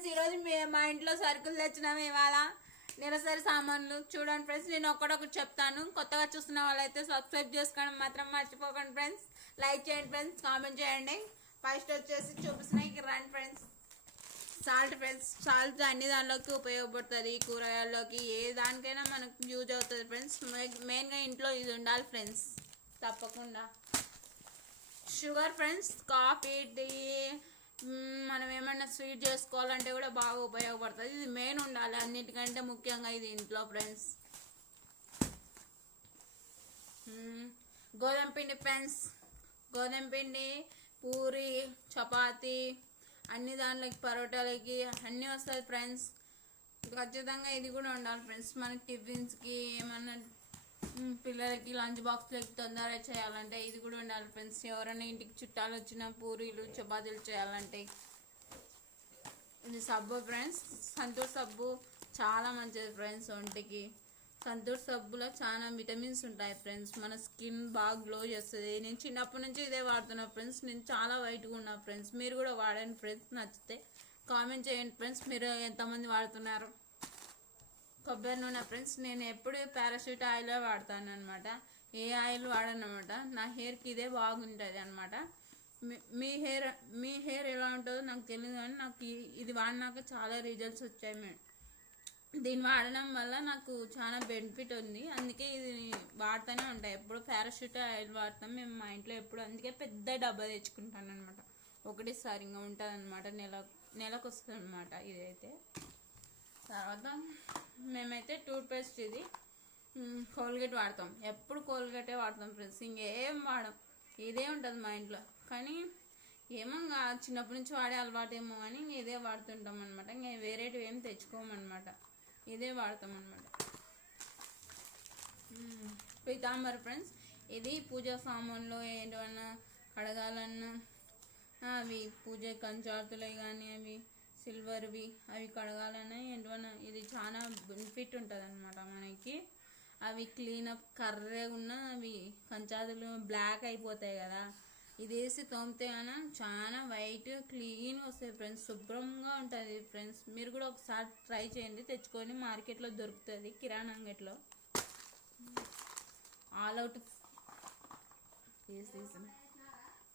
Friends ఈరోజు మా ఇంట్లో సరుకులు తెచ్చినాము ఇవాళ. నిరసరి సామాన్లు. చూడండి ఫ్రెండ్స్ నేను ఒక్కడొకటి చెప్తాను. కొత్తగా చూస్తున్న వాళ్ళైతే సబ్స్క్రైబ్ చేసుకోవడం మాత్రం మర్చిపోకండి ఫ్రెండ్స్. లైక్ చేయండి ఫ్రెండ్స్ కామెంట్ చేయండి. ఫస్ట్ వచ్చేసి చూపిస్తున్నాయి. రండి ఫ్రెండ్స్. సాల్ట్ ఫ్రెండ్స్ సాల్ట్ అన్ని దానిలోకి ఉపయోగపడుతుంది. కూరగాయల్లోకి ఏ దానికైనా మనకు యూజ్ అవుతుంది ఫ్రెండ్స్. మెయిన్గా ఇంట్లో ఇది ఉండాలి ఫ్రెండ్స్. తప్పకుండా. షుగర్ ఫ్రెండ్స్ కాఫీ టీ మనం ఏమైనా స్వీట్ చేసుకోవాలంటే కూడా బాగా ఉపయోగపడుతుంది. ఇది మెయిన్ ఉండాలి అన్నిటికంటే ముఖ్యంగా ఇది ఇంట్లో ఫ్రెండ్స్ గోధుమ పిండి ఫ్రెండ్స్ గోధుమ పిండి పూరి చపాతి అన్ని దాంట్లోకి పరోటాలకి అన్నీ వస్తాయి ఫ్రెండ్స్ ఖచ్చితంగా ఇది కూడా ఉండాలి ఫ్రెండ్స్ మనకి టిఫిన్స్కి ఏమన్నా పిల్లలకి లంచ్ బాక్స్లకి తొందరగా చేయాలంటే ఇది కూడా ఉండాలి ఫ్రెండ్స్. ఎవరైనా ఇంటికి చుట్టాలు వచ్చిన పూరీలు చపాతీలు చేయాలంటే. ఇది సబ్బు ఫ్రెండ్స్. సంతూర్ సబ్బు చాలా మంచిది ఫ్రెండ్స్ ఒంటికి. సంతూర్ సబ్బులో చాలా విటమిన్స్ ఉంటాయి ఫ్రెండ్స్. మన స్కిన్ బాగా గ్లో చేస్తుంది. నేను చిన్నప్పటి నుంచి ఇదే వాడుతున్నా ఫ్రెండ్స్. నేను చాలా వైట్గా ఉన్నా ఫ్రెండ్స్. మీరు కూడా వాడండి ఫ్రెండ్స్. నచ్చితే కామెంట్ చేయండి ఫ్రెండ్స్. మీరు ఎంతమంది వాడుతున్నారు? కొబ్బరి నూనె ఫ్రెండ్స్ నేను ఎప్పుడు పారాషూట్ ఆయిల్ వాడతాను అనమాట ఏ ఆయిల్ వాడను అనమాట నా హెయిర్కి ఇదే బాగుంటుంది అనమాట మీ హెయిర్ మీ హెయిర్ ఎలా ఉంటుందో నాకు తెలియదు కానీ నాకు ఇది వాడినాక చాలా రిజల్ట్స్ వచ్చాయి మేడం దీన్ని వాడడం వల్ల నాకు చాలా బెనిఫిట్ ఉంది. అందుకే ఇది వాడుతూనే ఉంటాయి ఎప్పుడు పారాషూట్ ఆయిల్ వాడతాం మేము మా ఇంట్లో ఎప్పుడు. అందుకే పెద్ద డబ్బా తెచ్చుకుంటాను అనమాట ఒకటేసారి ఇంకా ఉంటుంది అనమాట నెల నెలకు వస్తుంది అనమాట ఇదైతే. తర్వాత మేమైతే టూత్ పేస్ట్ ఇది కోల్గేట్ వాడతాం. ఎప్పుడు కోల్గేటే వాడతాం ఫ్రెండ్స్. ఇంకేం వాడం. ఇదే ఉంటుంది మా ఇంట్లో. కానీ ఏమో ఇంకా చిన్నప్పటి నుంచి వాడే అలవాటు ఏమో కానీ ఇంక ఇదే వాడుతుంటాం అనమాట ఇంకా వేరేటివి ఏం తెచ్చుకోమన్నమాట ఇదే వాడతాం అనమాట పీతాంబర్ ఫ్రెండ్స్ ఇది పూజా సామాన్లు ఏంటన్నా కడగాలన్నా అవి పూజ కంచార్తులవి కానీ అవి సిల్వర్వి అవి కడగాలని ఏంటన్నా ఇది చాలా బెనిఫిట్ ఉంటుంది అనమాట మనకి. అవి క్లీనప్ కర్రే ఉన్న అవి కంచాదులు బ్లాక్ అయిపోతాయి కదా. ఇది వేసి తోమితే కానీ చాలా వైట్ క్లీన్ వస్తాయి ఫ్రెండ్స్. శుభ్రంగా ఉంటుంది ఫ్రెండ్స్. మీరు కూడా ఒకసారి ట్రై చేయండి. తెచ్చుకొని మార్కెట్లో దొరుకుతుంది కిరాణా అంగట్లో. All Out.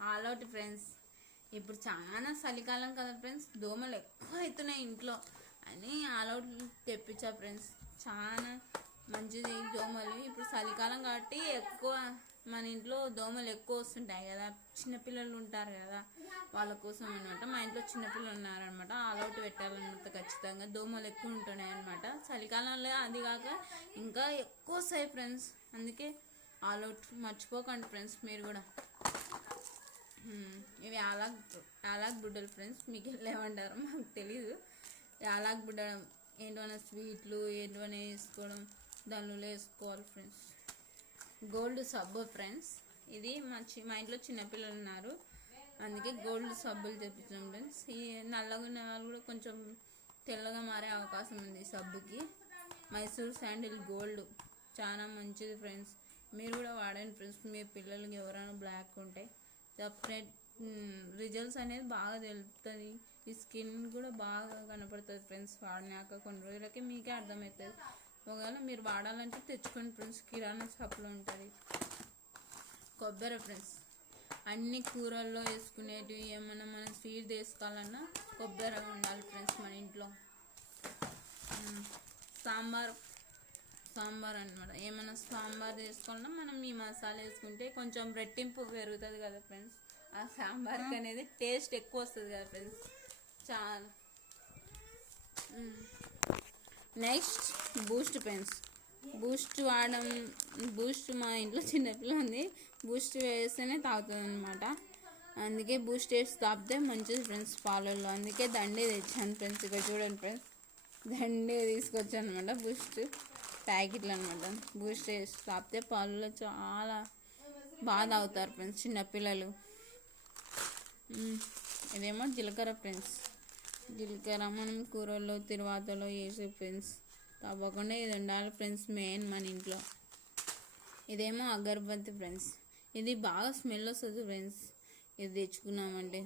All Out friends ఇప్పుడు చాలా చలికాలం కదా ఫ్రెండ్స్. దోమలు ఎక్కువ అవుతున్నాయి ఇంట్లో. అని ఆల్ అవుట్ తెప్పించా ఫ్రెండ్స్. చాలా మంచిది దోమలు. ఇప్పుడు చలికాలం కాబట్టి ఎక్కువ మన ఇంట్లో దోమలు ఎక్కువ వస్తుంటాయి కదా. చిన్నపిల్లలు ఉంటారు కదా. వాళ్ళ కోసం అనమాట మా ఇంట్లో చిన్నపిల్లలు ఉన్నారనమాట ఆల్ అవుట్ పెట్టాలన్నమాట ఖచ్చితంగా. దోమలు ఎక్కువ ఉంటున్నాయి అనమాట చలికాలంలో అది కాక ఇంకా ఎక్కువ వస్తాయి ఫ్రెండ్స్. అందుకే ఆల్ అవుట్ మర్చిపోకండి ఫ్రెండ్స్ మీరు కూడా. ఇవి యాలాక్ యాలాక్ బుడ్డలు ఫ్రెండ్స్ మీకు ఏమంటారు మాకు తెలీదు. యాలాగ్ బుడ్డడం ఏంటన్నా స్వీట్లు ఏంటన్నా వేసుకోవడం దానిలో వేసుకోవాలి ఫ్రెండ్స్ గోల్డ్ సబ్బు ఫ్రెండ్స్ ఇది మా చి మా ఇంట్లో చిన్నపిల్లలు ఉన్నారు. అందుకే గోల్డ్ సబ్బులు తెప్పించాం ఫ్రెండ్స్ ఈ నల్లగా ఉన్న వాళ్ళు కూడా కొంచెం తెల్లగా మారే అవకాశం ఉంది ఈ సబ్బుకి. మైసూర్ శాండిల్ గోల్డ్ చాలా మంచిది ఫ్రెండ్స్ మీరు కూడా వాడండి ఫ్రెండ్స్ మీ పిల్లలకి ఎవరైనా బ్లాక్ ఉంటే. సపరేట్ రిజల్ట్స్ hmm, అనేది బాగా తెలుపుతుంది ఈ స్కిన్ కూడా బాగా కనపడుతుంది ఫ్రెండ్స్ వాడినాక కొన్ని రోజులకి మీకే అర్థమవుతుంది ఒకవేళ మీరు వాడాలంటే తెచ్చుకోండి ఫ్రెండ్స్ కిరాణా షాప్లో ఉంటుంది. కొబ్బరి ఫ్రెండ్స్ అన్ని కూరల్లో వేసుకునేటివి ఏమైనా మనం స్వీట్ వేసుకోవాలన్నా కొబ్బరి ఉండాలి ఫ్రెండ్స్ మన ఇంట్లో. సాంబార్ సాంబార్ అనమాట ఏమైనా సాంబార్ చేసుకోవాలన్నా మనం ఈ మసాలా వేసుకుంటే కొంచెం రెట్టింపు పెరుగుతుంది కదా ఫ్రెండ్స్. ఆ సాంబార్కి అనేది టేస్ట్ ఎక్కువ వస్తుంది కదా ఫ్రెండ్స్. చాలా. నెక్స్ట్ బూస్ట్ పెన్స్. బూస్ట్ వాడడం బూస్ట్ మా ఇంట్లో చిన్నపిల్ల ఉంది. బూస్ట్ వేస్తేనే తాగుతుంది అనమాట అందుకే బూస్ట్ వేసి తాపితే మంచిది ఫ్రెండ్స్ పాలల్లో. అందుకే దండే తెచ్చాను ఫ్రెండ్స్. ఇక్కడ చూడండి ఫ్రెండ్స్. దండే తీసుకొచ్చాను అనమాట బూస్ట్. ప్యాకెట్లు అనమాట బూస్ట్ వేసి తాపితే పాలలో చాలా బాధ అవుతారు ఫ్రెండ్స్ చిన్నపిల్లలు ఇదేమో జీలకర్ర ఫ్రెండ్స్. జీలకర్ర మనం కూరల్లో తిరువాతలో వేసే ఫ్రెండ్స్. తప్పకుండా ఇది ఉండాలి ఫ్రెండ్స్ మెయిన్ మన ఇంట్లో. ఇదేమో అగరబత్తి ఫ్రెండ్స్. ఇది బాగా స్మెల్ వస్తుంది ఫ్రెండ్స్. ఇది తెచ్చుకున్నామంటే.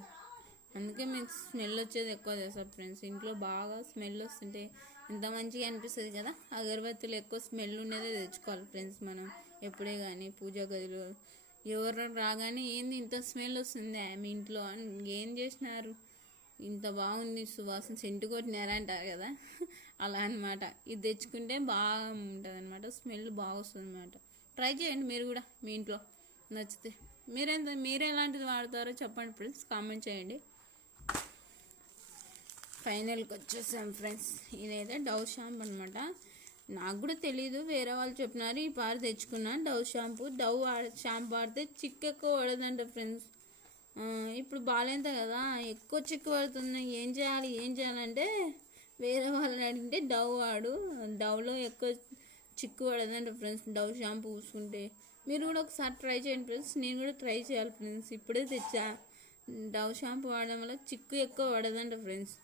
అందుకే మీకు స్మెల్ వచ్చేది ఎక్కువ చేస్తారు ఫ్రెండ్స్? ఇంట్లో బాగా స్మెల్ వస్తుంటే ఎంత మంచిగా అనిపిస్తుంది కదా? అగరబత్తులు ఎక్కువ స్మెల్ ఉండేదే తెచ్చుకోవాలి ఫ్రెండ్స్ మనం. ఎప్పుడే కానీ పూజా గదిలో. ఎవరు రాగానే ఏంది ఇంత స్మెల్ వస్తుంది? మీ ఇంట్లో అని ఏం చేసినారు? ఇంత బాగుంది సువాసన సెంటు కొట్టినారా అంటారు కదా? అలా అన్నమాట. ఇది తెచ్చుకుంటే బాగా ఉంటుంది అనమాట స్మెల్ బాగా వస్తుంది అనమాట ట్రై చేయండి మీరు కూడా మీ ఇంట్లో. నచ్చితే. మీరెంత మీరు ఎలాంటిది వాడతారో చెప్పండి ఫ్రెండ్స్ కామెంట్ చేయండి. ఫైనల్కి వచ్చేసాం ఫ్రెండ్స్. ఇదైతే డవ్ షాంపూ అనమాట నాకు కూడా తెలియదు వేరే వాళ్ళు చెప్పినారు ఈ పారు తెచ్చుకున్నా. డవ్ షాంపూ డవ్ షాంపూ ఆడితే చిక్కు ఎక్కువ పడదంట ఫ్రెండ్స్. ఇప్పుడు బాగాలేంత కదా ఎక్కువ చిక్కు పడుతుంది ఏం చేయాలి ఏం చేయాలంటే వేరే వాళ్ళని అడిగితే డవ్ వాడు డవ్లో ఎక్కువ చిక్కు పడదంట ఫ్రెండ్స్ డవ్ షాంపూ పూసుకుంటే. మీరు కూడా ఒకసారి ట్రై చేయండి ఫ్రెండ్స్ నేను కూడా ట్రై చేయాలి ఫ్రెండ్స్ ఇప్పుడే తెచ్చా. డవ్ షాంపూ వాడడం వల్ల చిక్కు ఎక్కువ పడదంట ఫ్రెండ్స్.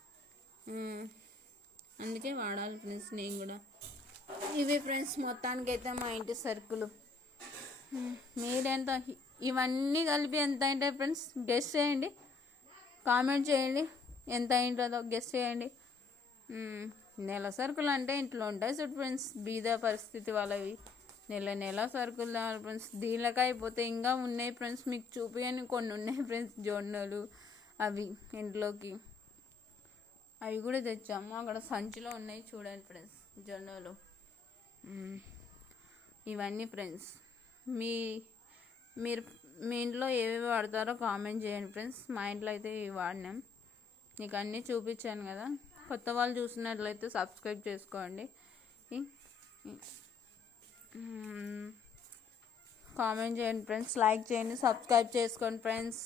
అందుకే వాడాలి ఫ్రెండ్స్ నేను కూడా. ఇవి ఫ్రెండ్స్ మొత్తానికి అయితే మా ఇంటి సరుకులు. మీరెంత ఇవన్నీ కలిపి ఎంత అయింటాయి ఫ్రెండ్స్? గెస్ట్ చేయండి. కామెంట్ చేయండి. ఎంత అయింటుందో గెస్ట్ చేయండి. నెల సరుకులు అంటే ఇంట్లో ఉంటాయి చూడు ఫ్రెండ్స్. బీద పరిస్థితి వాళ్ళవి. నెల నెల సరుకులు తేవాలి ఫ్రెండ్స్. దీనిలోకి అయిపోతే ఇంకా ఉన్నాయి ఫ్రెండ్స్. మీకు చూపించని కొన్ని ఉన్నాయి ఫ్రెండ్స్. జొన్నలు అవి ఇంట్లోకి. అవి కూడా తెచ్చాము అక్కడ సంచిలో ఉన్నాయి చూడండి ఫ్రెండ్స్ జొన్నలు. ఇవన్నీ ఫ్రెండ్స్ మీ మీరు మీ ఇంట్లో ఏవేవి వాడతారో కామెంట్ చేయండి ఫ్రెండ్స్ మా ఇంట్లో అయితే ఇవి వాడినాం. నీకు అన్నీ చూపించాను కదా. కొత్త వాళ్ళు చూసినట్లయితే సబ్స్క్రైబ్ చేసుకోండి. కామెంట్ చేయండి ఫ్రెండ్స్ లైక్ చేయండి సబ్స్క్రైబ్ చేసుకోండి ఫ్రెండ్స్